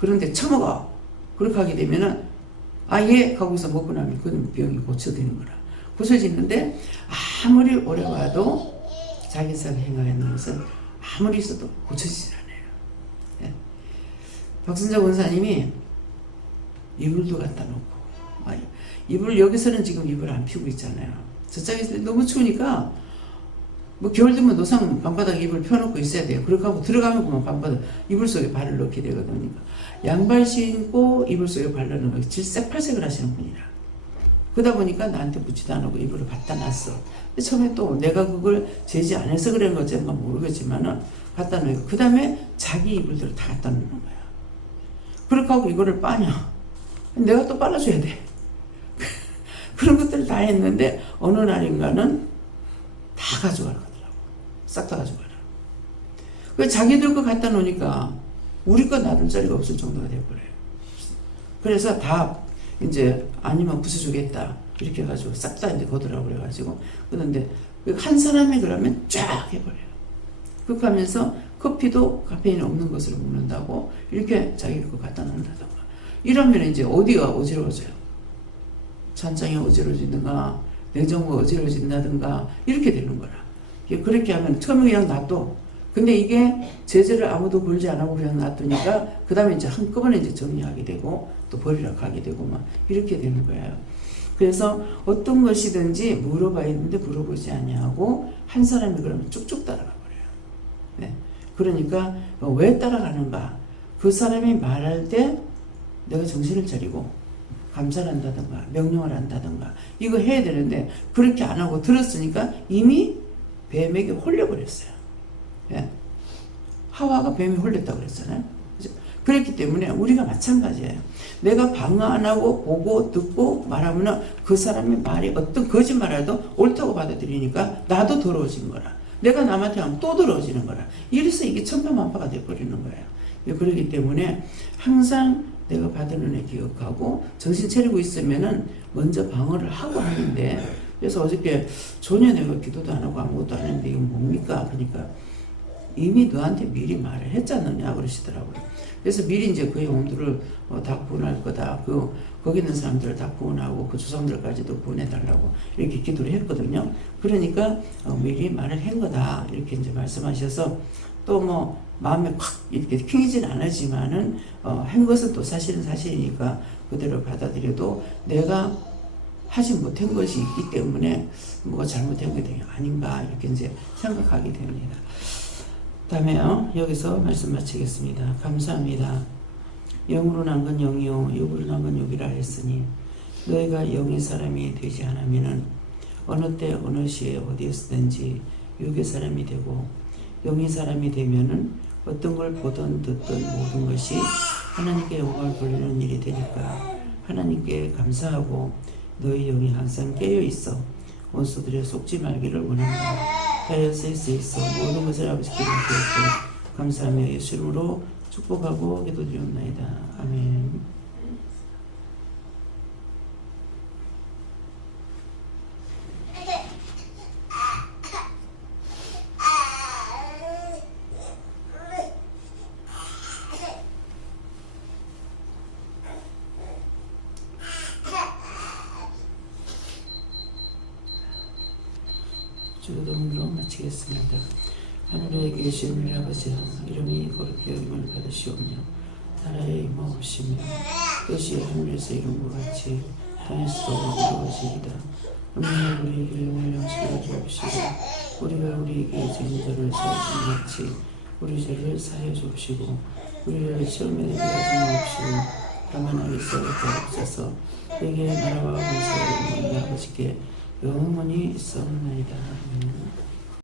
그런데 처먹어. 그렇게 하게 되면은 예 하고서 먹고 나면 그 병이 고쳐지는 거라. 고쳐지는데 아무리 오래 와도 자기사가 행하는 것은 아무리 있어도 고쳐지질 않아요. 예. 박순자 원사님이 이불도 갖다 놓고 이불 여기서는 지금 이불 안 피우고 있잖아요. 저쪽에서 너무 추우니까 뭐 겨울 되면 노상 방바닥에 이불 펴놓고 있어야 돼요. 그렇게 하고 들어가면 그만 방바닥 이불 속에 발을 넣게 되거든요. 양발 신고 이불 속에 발 넣는 거 질색팔색을 하시는 분이라. 그러다 보니까 나한테 묻지도 않고 이불을 갖다 놨어. 근데 처음에 또 내가 그걸 제지 안 해서 그런 건지 모르겠지만은 갖다 놓고 그 다음에 자기 이불들을 다 갖다 놓는 거야. 그렇게 하고 이거를 빠냐. 내가 또 빨아줘야 돼. 그런 것들을 다 했는데 어느 날인가는 다 가져가라 하더라고. 싹 다 가져가라. 그 자기들 거 갖다 놓으니까 우리 거 놔둘 자리가 없을 정도가 돼버려요. 그래서 다 이제 아니면 부숴주겠다 이렇게 해가지고 싹 다 이제 거두라고 그래가지고 그런데 한 사람이 그러면 쫙 해버려요. 그렇게 하면서 커피도 카페인 없는 것을 먹는다고 이렇게 자기 거 갖다 놓는다던가 이러면 이제 어디가 어지러워져요. 찬장이 어지러워진다든가 냉장고가 어지러워진다든가 이렇게 되는 거라. 그렇게 하면 처음에 그냥 놔둬. 근데 이게 제재를 아무도 걸지 안 하고 그냥 놔두니까 그 다음에 이제 한꺼번에 이제 정리하게 되고 또 버리러 가게 되고 막 이렇게 되는 거예요. 그래서 어떤 것이든지 물어봐야 되는데 물어보지 아니하고 한 사람이 그러면 쭉쭉 따라가 버려요. 네. 그러니까 왜 따라가는가? 그 사람이 말할 때 내가 정신을 차리고 감사를 한다든가 명령을 한다든가 이거 해야 되는데 그렇게 안 하고 들었으니까 이미 뱀에게 홀려버렸어요. 예. 하와가 뱀이 홀렸다고 그랬잖아요. 그렇죠? 그렇기 때문에 우리가 마찬가지예요. 내가 방어 안 하고 보고 듣고 말하면 그 사람의 말이 어떤 거짓말이라도 옳다고 받아들이니까 나도 더러워진 거라. 내가 남한테 하면 또 더러워지는 거라. 이래서 이게 천파만파가 돼버리는 거예요. 그렇기 때문에 항상 내가 받은 은혜 기억하고 정신 차리고 있으면은 먼저 방어를 하고 하는데 그래서 어저께 전혀 내가 기도도 안 하고 아무것도 안 했는데 이건 뭡니까? 그러니까 이미 너한테 미리 말을 했지 않느냐 그러시더라고요. 그래서 미리 이제 그 영혼들을 다 구원할 거다. 거기 있는 사람들을 다 구원하고 그 조상들까지도 구원해달라고 이렇게 기도를 했거든요. 그러니까 미리 말을 한 거다. 이렇게 이제 말씀하셔서 또 뭐 마음에 콱 이렇게 퀴진 않았지만은 한 것은 또 사실은 사실이니까 그대로 받아들여도 내가 하지 못한 것이 있기 때문에 뭐가 잘못된 게 아닌가 이렇게 이제 생각하게 됩니다. 다음에요. 여기서 말씀 마치겠습니다. 감사합니다. 영으로 난 건 영이요 육으로 난 건 육이라 했으니 너희가 영의 사람이 되지 않으면은 어느 때 어느 시에 어디에서든지 육의 사람이 되고 영의 사람이 되면은 어떤 걸 보든 듣든 모든 것이 하나님께 영광을 돌리는 일이 되니까 하나님께 감사하고 너희 영이 항상 깨어 있어 원수들에 속지 말기를 원합니다. 다이어스에 있어 모든 것을 아버지께 맡겼고 감사하며 예수 이름으로 축복하고 기도드리옵나이다. 아멘. 주기도문으로 마치겠습니다. 하늘에 계신 우리 아버지 이름이 거룩히 여김을 받으시오며 나라의 임하옵시며 뜻이 하늘에서 이룬 것 같이 땅에서도 이루어지이다. 오늘 우리에게 오늘 양식을 주옵시고 우리가 우리에게 지은 죄를 사하신 같이 우리 죄를 사하여 주옵시고 우리를 시험에 들게 하지 마옵시고 다만 어리석게 없어서 내게 나라와 권세와 영광이 아버지께 영원히 있사옵나이다. 아멘.